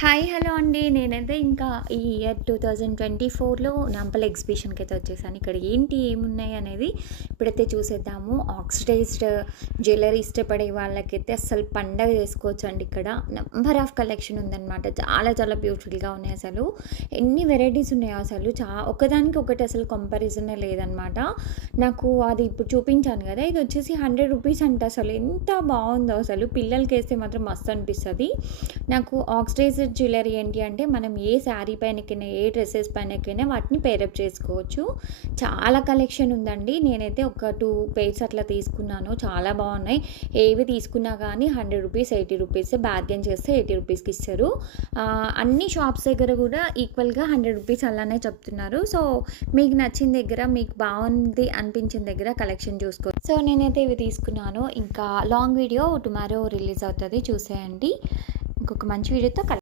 Hi hello అండి. నేనైతే ఇంకా ఈ ఇయర్ 2024లో నాంపల్లి ఎగ్జిబిషన్కి అయితే వచ్చేసాను. ఇక్కడ ఏమున్నాయి అనేది ఇప్పుడైతే చూసేద్దాము. ఆక్సిడైజ్డ్ జ్యువెలరీ ఇష్టపడే వాళ్ళకైతే అస్సలు పండగ చేసుకోవచ్చు అండి. ఇక్కడ నెంబర్ ఆఫ్ కలెక్షన్ ఉందన్నమాట. చాలా చాలా బ్యూటిఫుల్గా ఉన్నాయి. అసలు ఎన్ని వెరైటీస్ ఉన్నాయో అసలు ఒకదానికి ఒకటి అసలు కంపారిజనే లేదనమాట. నాకు అది ఇప్పుడు చూపించాను కదా, ఇది వచ్చేసి 100 రూపీస్ అంట. అసలు ఎంత బాగుందో అసలు, పిల్లలకి వేస్తే మాత్రం మస్తు అనిపిస్తుంది. నాకు ఆక్సిడైజ్డ్ జ్యువెలరీ ఏంటి అంటే, మనం ఏ శారీ పైనకైనా ఏ డ్రెస్సెస్ పైనకైనా వాటిని పేరప్ చేసుకోవచ్చు. చాలా కలెక్షన్ ఉందండి. నేనైతే ఒక 2 పెయిర్స్ అట్లా తీసుకున్నాను. చాలా బాగున్నాయి. ఏవి తీసుకున్నా కానీ 100 రూపీస్ 80 రూపీస్, బార్గెన్ చేస్తే 80 రూపీస్కి ఇస్తారు. అన్ని షాప్స్ దగ్గర కూడా ఈక్వల్గా 100 రూపీస్ అలానే చెప్తున్నారు. సో మీకు నచ్చిన దగ్గర, మీకు బాగుంది అనిపించిన దగ్గర కలెక్షన్ చూసుకో. సో నేనైతే ఇవి తీసుకున్నాను. ఇంకా లాంగ్ వీడియో టుమారో రిలీజ్ అవుతుంది, చూసేయండి. ఇంకొక మంచి వీడియోతో